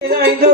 ainda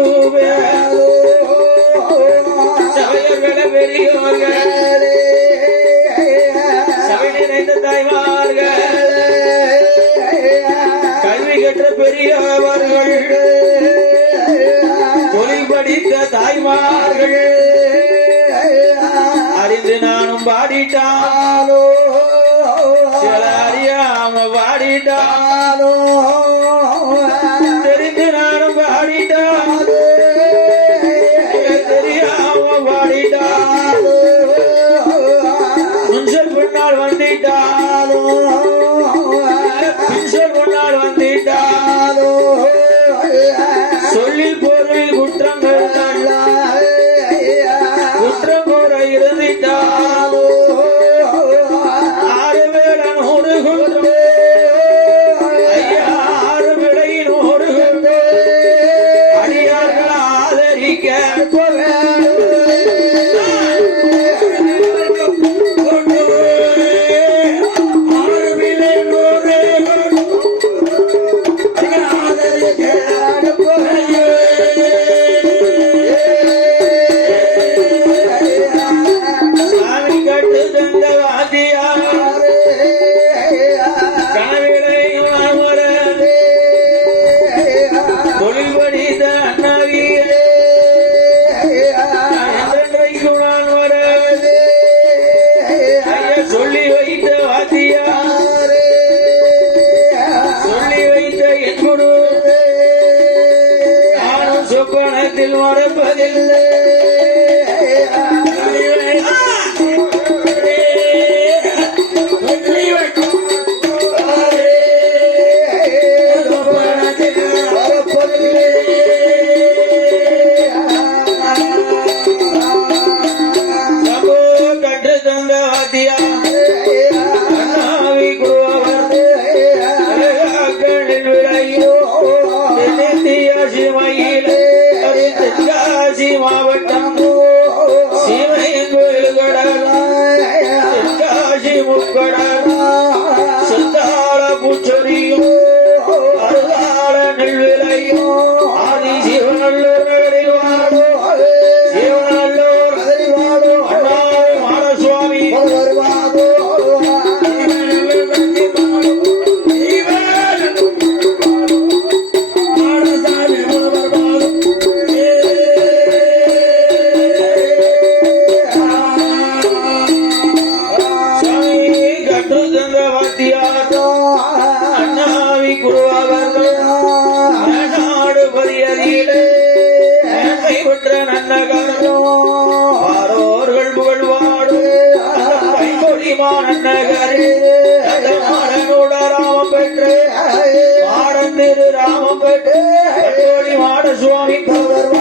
બેઠે હે કોળી વાડ સ્વામી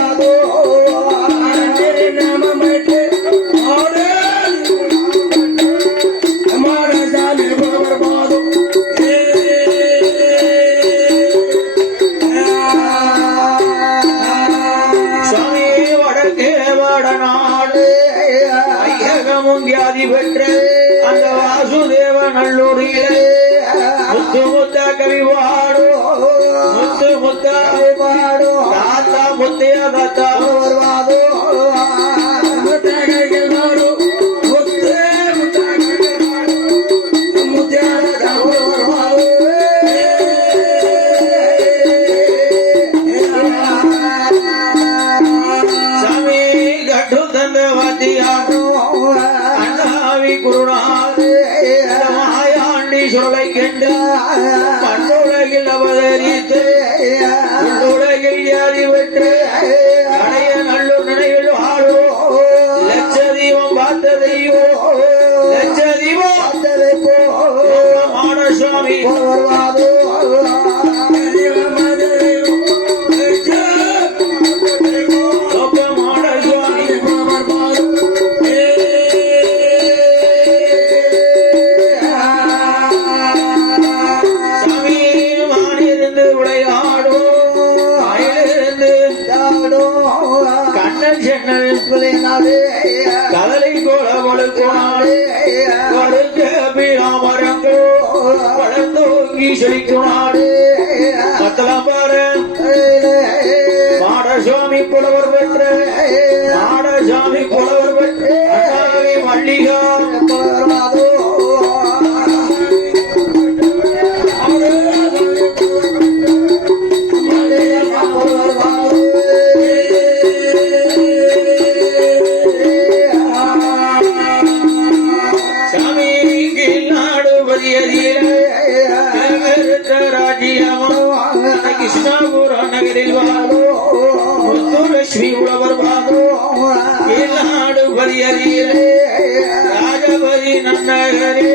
até a Natal. செழிக்கும் நாடு பத்தலாம் பாரு மாடசாமி புலவர் பெற்ற மாடசாமி புலவர் பெற்ற மல்லிகா. yeah, yeah. ಸಾಗೂರ ನಗರಿಲ್ವಾದು ಮುತ್ತುಲಕ್ಷ್ಮಿ ಉಳಬರ್ಬಾದು ಇಲ್ಲ ಏನಾಡು ಬರಿಯರಿ ರಾಜ ಬರಿ ನನ್ನ ಹರಿ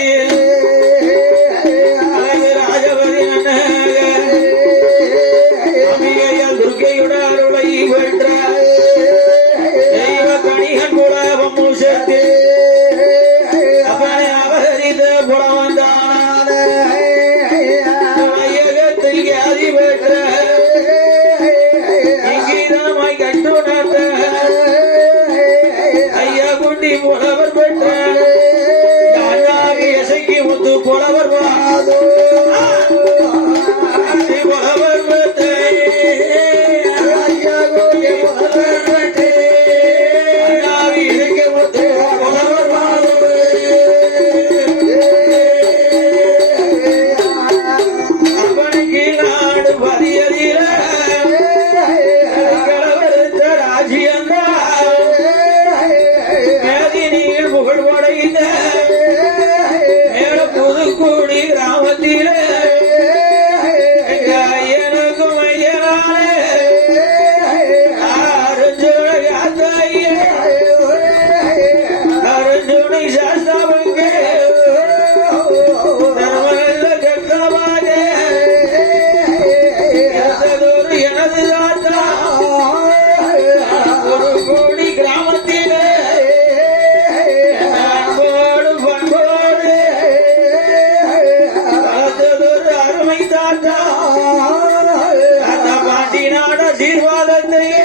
Yeah. did all that need.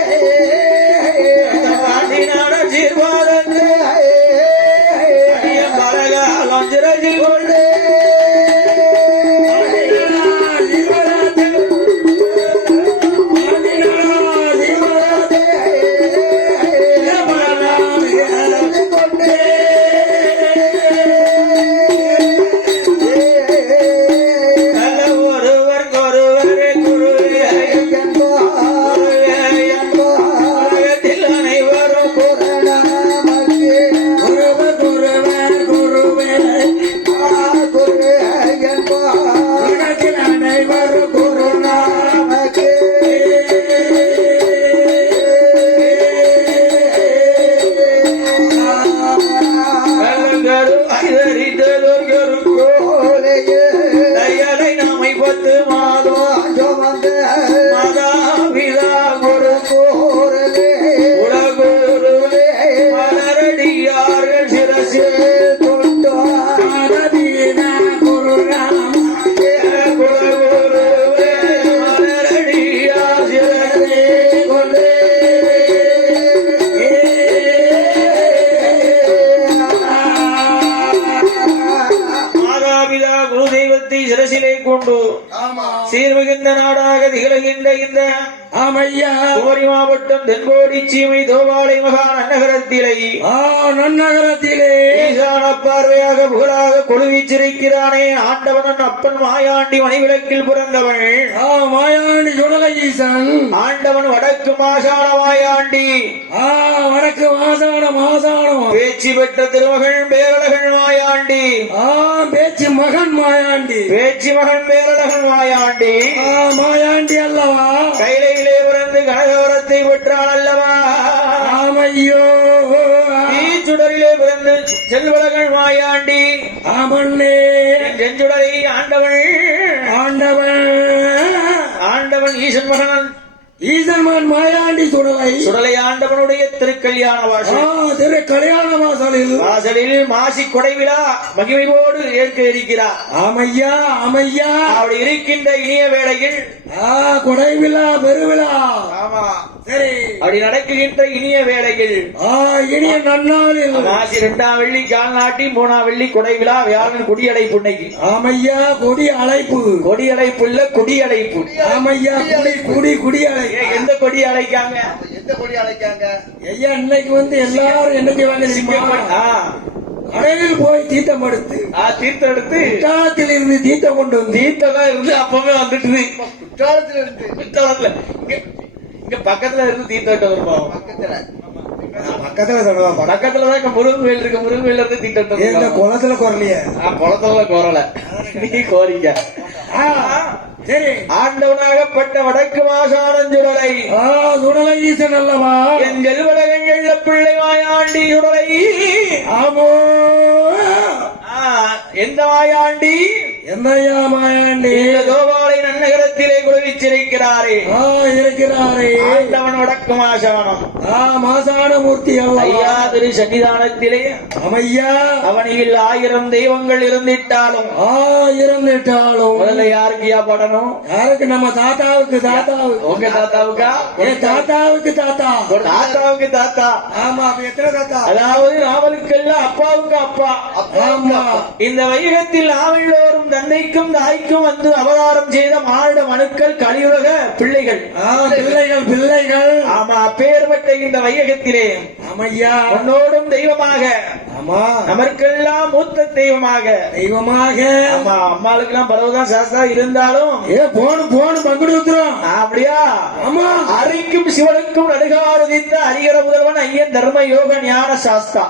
சீமை தோவாளை மகா நன்னகரத்திலே ஆ நன்னகரத்திலே. பார்வையாக புகழாக கொழுவீச்சிருக்கிறானே. ஆண்டவனன் அப்பன் மாயாண்டி மணிவிளக்கில் பிறந்தவன். ஆ மாயாண்டி சுடலை ஈசன். ஆண்டவன் வடக்கு மாசான மாயாண்டி. வடக்கு மாசான மாசானம் பேச்சு பெற்ற திருமகள் பேரழகன் மாயாண்டி. பேச்சு மகன் மாயாண்டி. பேச்சு மகன் பேரழகன் மாயாண்டி. மாயாண்டி அல்லவா? கைலையிலே பிறந்து கனகவரத்தை பெற்றான் அல்லவா? ஆமையோ. செல்வழகன் மாயாண்டி ஆமண்ணே. செஞ்சுடரை ஆண்டவன். ஆண்டவன். ஆண்டவன் ஈசன் மகன் ஈசன்மான் மாயாண்டி சுடலை. சுடலை ஆண்டவனுடைய திருக்கல்யாண வாசல் திரு கல்யாண வாசலில் வாசலில் மாசி கொடைவிழா மகிமையோடு ஏற்க இருக்கிறார். ஆமையா ஆமையா. அப்படி இருக்கின்ற இனிய வேளையில். ஆ கொடைவிழா பெருவிழா. ஆமா. அப்படி நடக்குகின்ற இனிய வேளையில் ஆ இனிய நன்னாளில். மாசி இரண்டாம் வெள்ளி கால் நாட்டி மூணாம் வெள்ளி கொடைவிழா வியாழன் குடியடை புன்னைக்கு ஆமையா கொடி அழைப்பு கொடியடைப்பு. இல்ல குடியடைப்பு. ஆமையா குடி குடி குடி அழைப்பு எந்த கொடி அழைக்காங்க? எந்த கொடி அழைக்காங்க? ஐயா இன்னைக்கு வந்து எல்லாரும் என்ன செய்வாங்க தெரியுமா? ஆ, கடலில் போய் தீர்த்தம் எடுத்து ஆ, தீர்த்தம் எடுத்து குற்றாலத்தில் இருந்து தீர்த்தம் கொண்டு வந்து தீர்த்தம் இருந்து அப்பவே வந்துட்டுது. குற்றாலத்துல இருந்து குற்றாலத்துல இங்க பக்கத்துல இருந்து தீர்த்தம் எடுத்து வருவோம் பக்கத்துல. பக்கத்துல தொடர்பா பக்கத்துல தான் முருகன் கோயில் இருக்கு. முருகன் கோயில்ல இருந்து தீர்த்தம் எடுத்து இந்த. குளத்துல குரலையே? குளத்துல கோரல. நீ கோரிக்க. சரி. ஆண்டவனாகப்பட்ட வடக்கு மாசானஞ்சுடலை ஆ சுடலை ஈசன் அல்லவா? என் செல்வலகங்கள் பிள்ளை வாயாண்டி சுடலை. ஆமோ. எந்த வாயாண்டி? என்னையா மாயாண்டி? இந்த நன்னகரத்திலே குழுவிச்சிருக்கிறாரே இருக்கிறாரே. ஆண்டவன் வடக்கு மாசானம் ஆ மாசான மூர்த்தி ஐயா திரு சன்னிதானத்திலே அமையா. அவனியில் ஆயிரம் தெய்வங்கள் இருந்திட்டாலும். இருந்துட்டாலும் முதல்ல யாருக்குயா படணும்? யாருக்கு? நம்ம தாத்தாவுக்கு தாத்தாவுக்கு. உங்க தாத்தாவுக்கா? ஏ தாத்தாவுக்கு தாத்தா. தாத்தாவுக்கு தாத்தா. ஆமா அப்ப எத்தனை தாத்தா? அதாவது நாவலுக்கெல்லாம் அப்பாவுக்கு அப்பா. இந்த வைகத்தில் நாவெல்லோரும் தந்தைக்கும் தாய்க்கும் வந்து அவதாரம் செய்த மானிட மனுக்கள் கலியுலக பிள்ளைகள். பிள்ளைகள் பிள்ளைகள். ஆமா அப்பேற்பட்ட இந்த வையகத்திலே ஆமையா. உன்னோடும் தெய்வமாக நமக்கெல்லாம் மூத்த தெய்வமாக. தெய்வமாக. ஆமா அம்மாளுக்கு எல்லாம் பரவதான் சாஸ்தா இருந்தாலும். ஏ போனு போனு பங்குடு ஊத்துறோம் அப்படியா? ஆமா. அரிக்கும் சிவனுக்கும் நடுகாருதித்த அரிகர முதல்வன் ஐயன் தர்ம யோக ஞான சாஸ்தா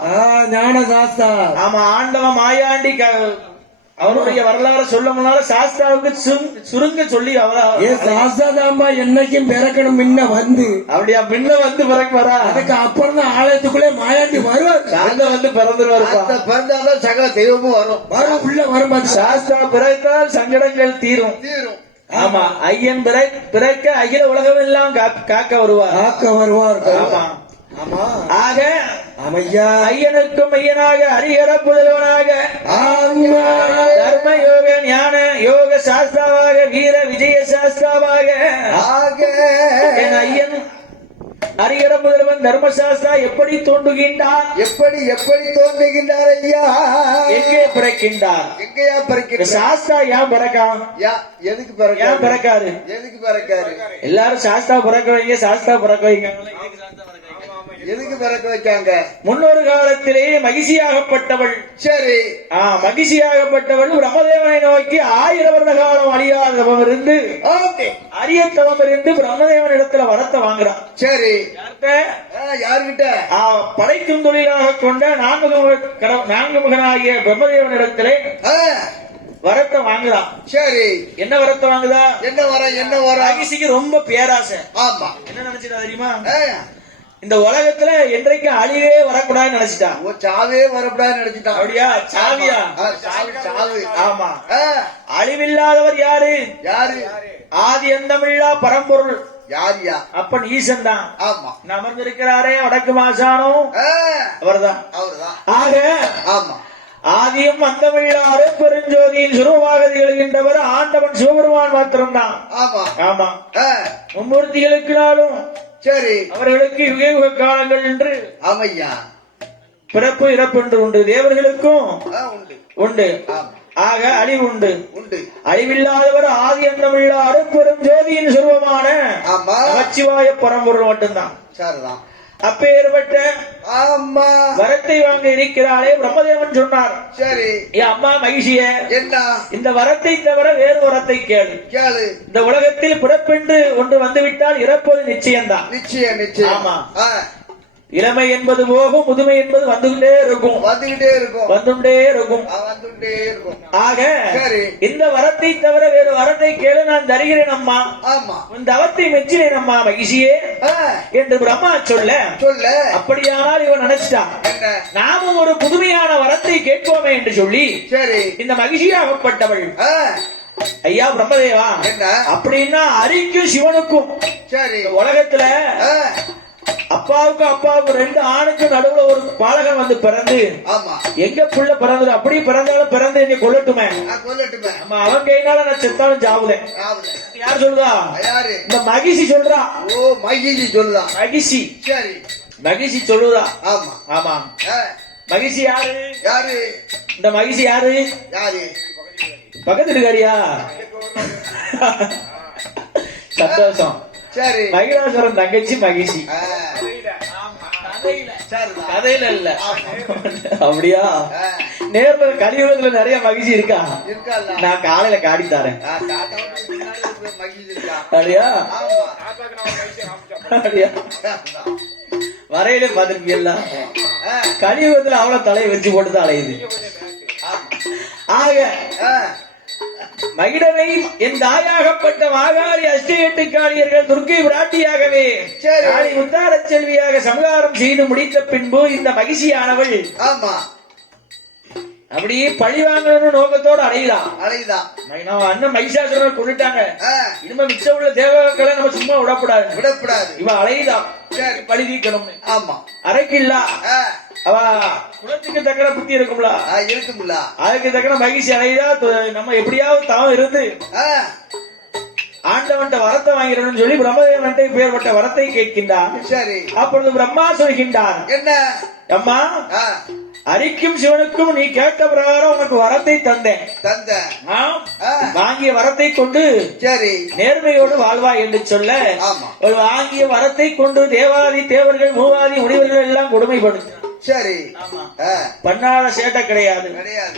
ஞான சாஸ்தா ஆமா ஆண்டவன் மாயாண்டி அவருடைய வரலாறு சொல்ல முன்னால சாஸ்தாவுக்கு சுருங்க- சுருங்க சொல்லி அவரா ஏ சாஸ்தா தாம்பா என்னைக்கும் பிறக்கணும் முன்ன வந்து. அப்படியா பின்ன வந்து பிறகு வரா அதுக்கு அப்புறம் தான் ஆலயத்துக்குள்ளே மாயாண்டி வருவார். சாஸ்தா வந்து பிறந்துருவாருப்பா. அந்த பிறந்தாதான் சகல தெய்வமும் வரும். வரும் உள்ள வரும் சாஸ்தா பிறந்தால் சங்கடங்கள் தீரும். தீரும். ஆமா ஐயன் பிற- பிறக்க அகில உலகமெல்லாம் கா- காக்க வருவார். காக்க வருவார். ஆமா. ஆக ஆமையா ஐயனுக்கும் ஐயனாக ஹரிஹர புதல்வனாக தர்ம யோக ஞான யோக சாஸ்திராவாக வீர விஜய சாஸ்திராவாக. ஆக. என் ஐயன் ஹரிஹர முதல்வன் தர்மசாஸ்திரா எப்படி தோன்றுகின்றார் எப்படி எப்படி தோன்றுகின்றார் ஐயா? எங்கே பிறக்கின்றார் எங்கயா இந்த பிறக்கின்ற சாஸ்திரா ஏன் பிறக்கா? யா எதுக்கு ஏன் பிறக்காரு பிறக்காரு? எதுக்கு பிறக்காரு? எல்லாரும் சாஸ்திரா பிறக்க வைங்க சாஸ்திரா பிறக்க வைங்க. எதுக்கு பிறக்க வைக்காங்க? முன்னொரு காலத்திலே மகிழ்ச்சியாகப்பட்டவள். சரி. ஆ மகிழ்ச்சியாகப்பட்டவள் பிரம்மதேவனை நோக்கி ஆயிரம் வருட காலம் அழியாத தவம் இருந்து ஓகே. அரிய தவம் இருந்து பிரம்மதேவன் இடத்துல வரத்தை வாங்குறான். சரி. யார்கிட்ட? படைக்கும் தொழிலாக கொண்ட நான்கு நான்கு முகனாகிய பிரம்மதேவன் இடத்திலே வரத்தை வாங்குறான். சரி. என்ன வரத்தை வாங்குதா? என்ன வர என்ன வர? மகிழ்ச்சிக்கு ரொம்ப பேராசை. ஆமா. என்ன நினைச்சிட்டா தெரியுமா? இந்த உலகத்துல என்றைக்கு அழிவே வரக்கூடாதுன்னு நினைச்சிட்டான். ஓ சாவே வரக்கூடாதுன்னு நினைச்சிட்டான். அப்படியா? சாவியா? சாவு சாவு. ஆமா. அழிவில்லாதவர் யாரு? யாரு? ஆதி எந்தமில்லா பரம்பொருள். யார் யா அப்பன் ஈசன் தான் ஆமா. அமர்ந்திருக்கிறாரே வடக்கு மாசானம். அவர்தான். அவர்தான். ஆக ஆமா. ஆதியும் அந்தமில்லா அருப்பெருஞ்சோதியின் சுருவமாக திகழ்கின்றவர் ஆண்டவன் சிவபெருமான் மாத்திரம்தான். ஆமா. ஆமா. மும்மூர்த்திகளுக்குனாலும் சரி. அவர்களுக்கு யுக காலங்கள் என்று ஆமையா? பிறப்பு இறப்பு என்று உண்டு. தேவர்களுக்கும் உண்டு. ஆக அழிவு உண்டு. உண்டு. அழிவில்லாதவர் ஆதி அந்தமில்லா அருப்பெரும் ஜோதியின் சுருவமான ஆமா. நமச்சிவாய பரம்பொருள் மட்டும்தான். சரிதான். அப்பேற்பட்ட ஆமா வரத்தை வாங்க இருக்கிறாளே பிரம்மதேவன் சொன்னார். சரி. என் அம்மா மகிழ்ச்சிய. என்ன? இந்த வரத்தை தவிர வேறு வரத்தை கேளு. கேளு. இந்த உலகத்தில் பிறப்பென்று ஒன்று வந்துவிட்டால் இறப்பது நிச்சயம்தான். நிச்சயம் நிச்சயம். ஆமா. இளமை என்பது போகும் முதுமை என்பது வந்துகிட்டே இருக்கும். வந்துகிட்டே இருக்கும். வந்துட்டே இருக்கும். ஆ, வந்துகிட்டே இருக்கும். ஆக. இந்த வரத்தை தவிர வேறு வரத்தை கேளு நான் தருகிறேன் அம்மா. ஆமா. இந்த அவத்தை மெச்சினேன் அம்மா மகிழ்ச்சியே என்று பிரம்மா சொல்ல சொல்லு. அப்படியானால் இவன் நினைச்சிட்டான் நாமும் ஒரு புதுமையான வரத்தை கேட்போமே என்று சொல்லி சரி. இந்த மகிழ்ச்சியாகப்பட்டவள் ஐயா பிரம்மதேவா அப்படின்னா அரிக்கும் சிவனுக்கும். சரி. உலகத்துல அப்பாவுக்கும் அப்பாவுக்கும் ரெண்டு ஆணுக்கும் நடுவுல ஒரு பாலகன் வந்து பிறந்து ஆமா. எங்க புள்ள பிறந்தது? அப்படி பிறந்தாலும் பிறந்து என்னை கொல்லட்டுமே. கொல்லட்டுமே. நம்ம அவன் கையினால நான் செத்தாலும் ஆவுல. யார் சொல்லுதா? யாரு? இந்த மகிழ்ச்சி சொல்றா. ஓ மையி சொல்லலாம் மகிழ்ச்சி சரி. மகிழ்ச்சி சொல்லுதா? ஆமா. ஆமா. மகிழ்ச்சி யாரு? யாரு? இந்த மகிழ்ச்சி யாரு? யாரு? பக்கத்து இருக்காரியா சந்தோஷம். சரி. மகிழாசுரன் தங்கச்சி மகிழ்ச்சி. கதையில இல்ல. அப்படியா? நேர்ல கலியுகத்துல நிறைய மகிழ்ச்சி இருக்கா? இருக்கல்ல. நான் காலையில காடி தரேன். அப்படியா? ஆமா. அப்படியா. வரையில ஆ, கலியுகத்துல அவ்வளவு தலையை வச்சு போட்டுதான் அலையுது. ஆமா. ஆக ஆ, மகிடனை என் தாயாகப்பட்ட மாகாரி அஷ்டஎட்டுக்காரியர்கள் துர்க்கை விராட்டியாகவே உத்தார செல்வியாக சம்ஹாரம் செய்து முடித்த பின்பு இந்த மகிழ்ச்சியானவள் ஆமா. அப்படியே பழி வாங்கணும்னு நோக்கத்தோடு அடையலாம் நம்ம அண்ணன் மகிஷாசுரனை கொண்டுட்டாங்க இனிமே மிச்சம் உள்ள தேவர்களை நம்ம சும்மா விடக்கூடாது. விடக்கூடாது. இவ அலையுதான். பழி தீர்க்கணும்னு ஆமா. அரைக்கில்லா அவ குலத்துக்கு தக்கன புத்தி இருக்கும்ல? இருக்கும்ல. அதுக்கு தக்கன மகிழ்ச்சி அடையுதா நம்ம எப்படியாவது தவம் இருந்து ஆண்டவன்ட்ட வரத்தை வாங்கிடணும்னு சொல்லி பிரம்மதேவன்ட்ட பேர்பட்ட வரத்தை கேட்கின்றான். சரி. அப்பொழுது பிரம்மா சொல்கின்றான் என்ன? அம்மா அரிக்கும் சிவனுக்கும் நீ கேட்ட பிரகாரம் உனக்கு வரத்தை தந்தேன். தந்த வாங்கிய வரத்தை கொண்டு சரி. நேர்மையோடு வாழ்வாய் என்று சொல்ல ஒரு வாங்கிய வரத்தை கொண்டு தேவாதி தேவர்கள் மூவாதி முனிவர்கள் எல்லாம் கொடுமைப்படுத்து சரி. பண்ணாத சேட்டை கிடையாது. கிடையாது.